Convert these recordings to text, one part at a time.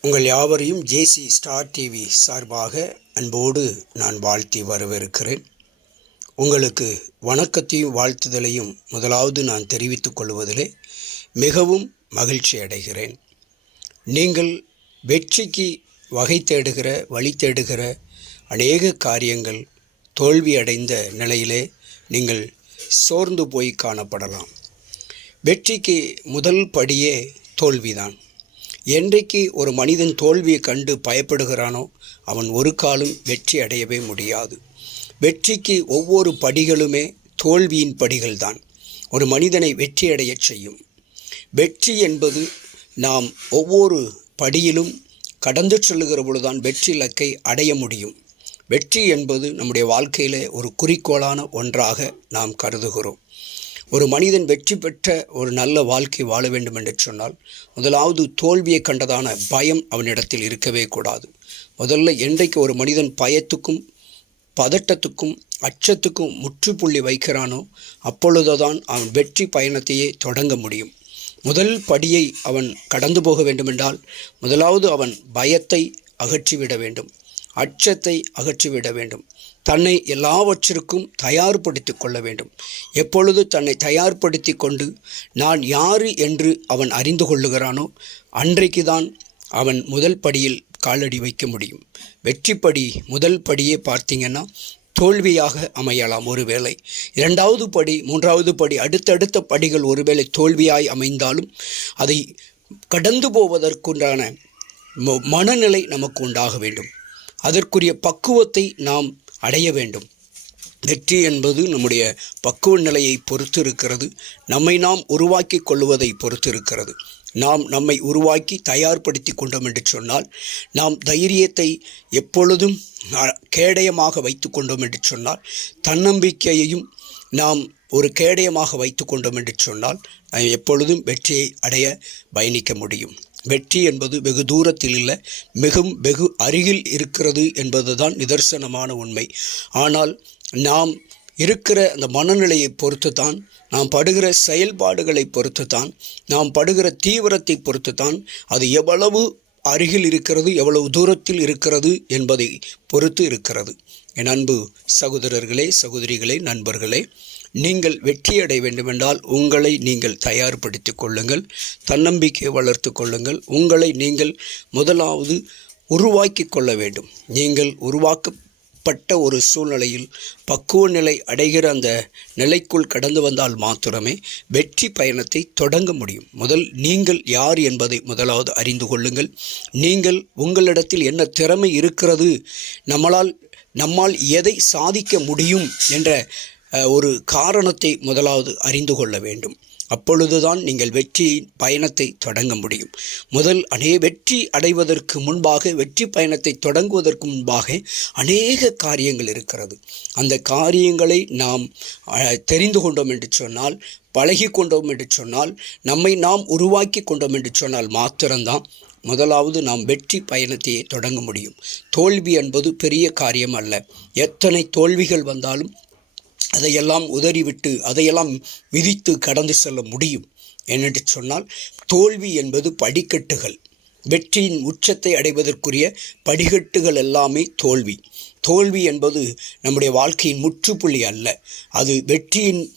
உங்கள் யாவரையும் ஜேசி star TV சார்பாக அன்போடு நான் வாழ்த்தி வரவேற்கிறேன். உங்களுக்கு வணக்கத்தையும் வாழ்த்துதலையும் முதலாவது நான் தெரிவித்துக் கொள்வதிலே மிகவும் மகிழ்ச்சி அடைகிறேன். நீங்கள் வெற்றிக்கு வகை தேடுகிற வழி தேடுகிற அநேக காரியங்கள் தோல்வி அடைந்த நிலையிலே நீங்கள் சோர்ந்து போய் காணப்படலாம். வெற்றிக்கு முதல் படியே தோல்விதான். என்றைக்கு ஒரு மனிதன் தோல்வியை கண்டு பயப்படுகிறானோ அவன் ஒரு காலம் வெற்றி அடையவே முடியாது. வெற்றிக்கு ஒவ்வொரு படிகளுமே தோல்வியின் படிகள்தான். ஒரு மனிதனை வெற்றியடையச் செய்யும். வெற்றி என்பது நாம் ஒவ்வொரு படியிலும் கடந்து செல்லுகிற பொழுதுதான் வெற்றி இலக்கை அடைய முடியும். வெற்றி என்பது நம்முடைய வாழ்க்கையிலே ஒரு குறிக்கோளான ஒன்றாக நாம் கருதுகிறோம். ஒரு மனிதன் வெற்றி பெற்ற ஒரு நல்ல வாழ்க்கை வாழ வேண்டும் என்று சொன்னால் முதலாவது தோல்வியை கண்டதான பயம் அவனிடத்தில் இருக்கவே கூடாது. முதல்ல என்றைக்கு ஒரு மனிதன் பயத்துக்கும் பதட்டத்துக்கும் அச்சத்துக்கும் முற்றுப்புள்ளி வைக்கிறானோ அப்பொழுதுதான் அவன் வெற்றி பயணத்தையே தொடங்க முடியும். முதல் படியை அவன் கடந்து போக வேண்டுமென்றால் முதலாவது அவன் பயத்தை அகற்றிவிட வேண்டும். அச்சத்தை அகற்றிவிட வேண்டும். தன்னை எல்லாவற்றிற்கும் தயார்படுத்தி கொள்ள வேண்டும். எப்பொழுது தன்னை தயார்படுத்தி கொண்டு நான் யார் என்று அவன் அறிந்து கொள்ளுகிறானோ அன்றைக்கு தான் அவன் முதல் படியில் காலடி வைக்க முடியும். வெற்றிப்படி முதல் படியே பார்த்தீங்கன்னா தோல்வியாக அமையலாம் ஒருவேளை. இரண்டாவது படி மூன்றாவது படி அடுத்தடுத்த படிகள் ஒருவேளை தோல்வியாய் அமைந்தாலும் அதை கடந்து போவதற்குண்டான மனநிலை நமக்கு உண்டாக வேண்டும். அதற்குரிய பக்குவத்தை நாம் அடைய வேண்டும். வெற்றி என்பது நம்முடைய பக்குவ நிலையை பொறுத்து இருக்கிறது நம்மை நாம் உருவாக்கி கொள்வதை பொறுத்து இருக்கிறது நாம் நம்மை உருவாக்கி தயார்படுத்தி கொண்டோம் என்று சொன்னால் நாம் தைரியத்தை எப்பொழுதும் கேடயமாக வைத்து கொண்டோம் என்று சொன்னால் தன்னம்பிக்கையையும் நாம் ஒரு கேடயமாக வைத்து கொண்டோம் என்று சொன்னால் எப்பொழுதும் வெற்றியை அடைய பயணிக்க முடியும். வெற்றி என்பது வெகு தூரத்தில் இல்லை மிகவும் வெகு அருகில் இருக்கிறது என்பதுதான் நிதர்சனமான உண்மை. ஆனால் நாம் இருக்கிற அந்த மனநிலையை பொறுத்து தான் நாம் படுகிற செயல்பாடுகளை பொறுத்து தான் நாம் படுகிற தீவிரத்தை பொறுத்து தான் அது எவ்வளவு அருகில் இருக்கிறது எவ்வளவு தூரத்தில் இருக்கிறது என்பதை பொறுத்து இருக்கிறது. என் அன்பு சகோதரர்களே சகோதரிகளே நண்பர்களே நீங்கள் வெற்றியடைய வேண்டுமென்றால் உங்களை நீங்கள் தயார்படுத்தி கொள்ளுங்கள் தன்னம்பிக்கை வளர்த்து கொள்ளுங்கள். உங்களை நீங்கள் முதலாவது உருவாக்கி கொள்ள வேண்டும். நீங்கள் உருவாக்கப்பட்ட ஒரு சூழ்நிலையில் பக்குவ நிலை அடைகிற அந்த நிலைக்குள் கடந்து வந்தால் மாத்திரமே வெற்றி பயணத்தை தொடங்க முடியும். முதல் நீங்கள் யார் என்பதை முதலாவது அறிந்து கொள்ளுங்கள். நீங்கள் உங்களிடத்தில் என்ன திறமை இருக்கிறது நம்மளால் நம்மால் எதை சாதிக்க முடியும் என்ற ஒரு காரணத்தை முதலாவது அறிந்து கொள்ள வேண்டும். அப்பொழுதுதான் நீங்கள் வெற்றியின் பயணத்தை தொடங்க முடியும். முதல் அநே வெற்றி அடைவதற்கு முன்பாக வெற்றி பயணத்தை தொடங்குவதற்கு முன்பாக அநேக காரியங்கள் இருக்கிறது. அந்த காரியங்களை நாம் தெரிந்து கொண்டோம் என்று சொன்னால் பழகி கொண்டோம் என்று சொன்னால் நம்மை நாம் உருவாக்கி கொண்டோம் என்று சொன்னால் மாத்திரம்தான் முதலாவது நாம் வெற்றி பயணத்தையே தொடங்க முடியும். தோல்வி என்பது பெரிய காரியம் அல்ல. எத்தனை தோல்விகள் வந்தாலும் அதையெல்லாம் உதறிவிட்டு அதையெல்லாம் விதித்து கடந்து செல்ல முடியும் என்னென்று சொன்னால் தோல்வி என்பது படிக்கட்டுகள். வெற்றியின் உச்சத்தை அடைவதற்குரிய படிக்கட்டுகள் எல்லாமே தோல்வி. தோல்வி என்பது நம்முடைய வாழ்க்கையின் முற்றுப்புள்ளி அல்ல. அது வெற்றியின்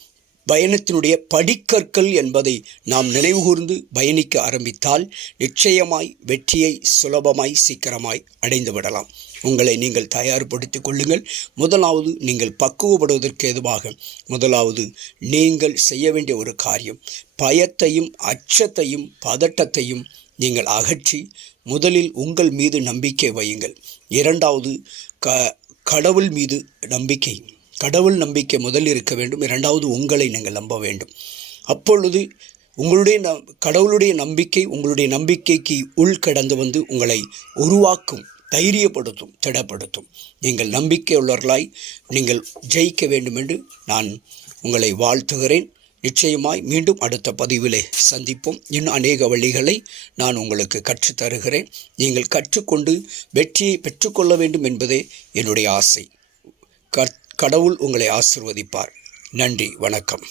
பயணத்தினுடைய படிக்கற்கள் என்பதை நாம் நினைவுகூர்ந்து பயணிக்க ஆரம்பித்தால் நிச்சயமாய் வெற்றியை சுலபமாய் சீக்கிரமாய் அடைந்து விடலாம். உங்களை நீங்கள் தயார்படுத்திக் கொள்ளுங்கள். முதலாவது நீங்கள் பக்குவப்படுவதற்கு எதுவாக முதலாவது நீங்கள் செய்ய வேண்டிய ஒரு காரியம். பயத்தையும் அச்சத்தையும் பதட்டத்தையும் நீங்கள் அகற்றி முதலில் உங்கள் மீது நம்பிக்கை வையுங்கள். இரண்டாவது க கடவுள் மீது நம்பிக்கை. கடவுள் நம்பிக்கை முதல் இருக்க வேண்டும். இரண்டாவது உங்களை நீங்கள் நம்ப வேண்டும். அப்பொழுது உங்களுடைய ந கடவுளுடைய நம்பிக்கை உங்களுடைய நம்பிக்கைக்கு உள் கடந்து வந்து உங்களை உருவாக்கும் தைரியப்படுத்தும் திடப்படுத்தும். நீங்கள் நம்பிக்கை உள்ளவர்களாய் நீங்கள் ஜெயிக்க வேண்டும் என்று நான் உங்களை வாழ்த்துகிறேன். நிச்சயமாய் மீண்டும் அடுத்த பதிவிலே சந்திப்போம். இன்னும் அநேக வழிகளை நான் உங்களுக்கு கற்றுத்தருகிறேன். நீங்கள் கற்றுக்கொண்டு வெற்றியை பெற்றுக்கொள்ள வேண்டும் என்பதே என்னுடைய ஆசை. கடவுள் உங்களை ஆசிர்வதிப்பார். நன்றி வணக்கம்.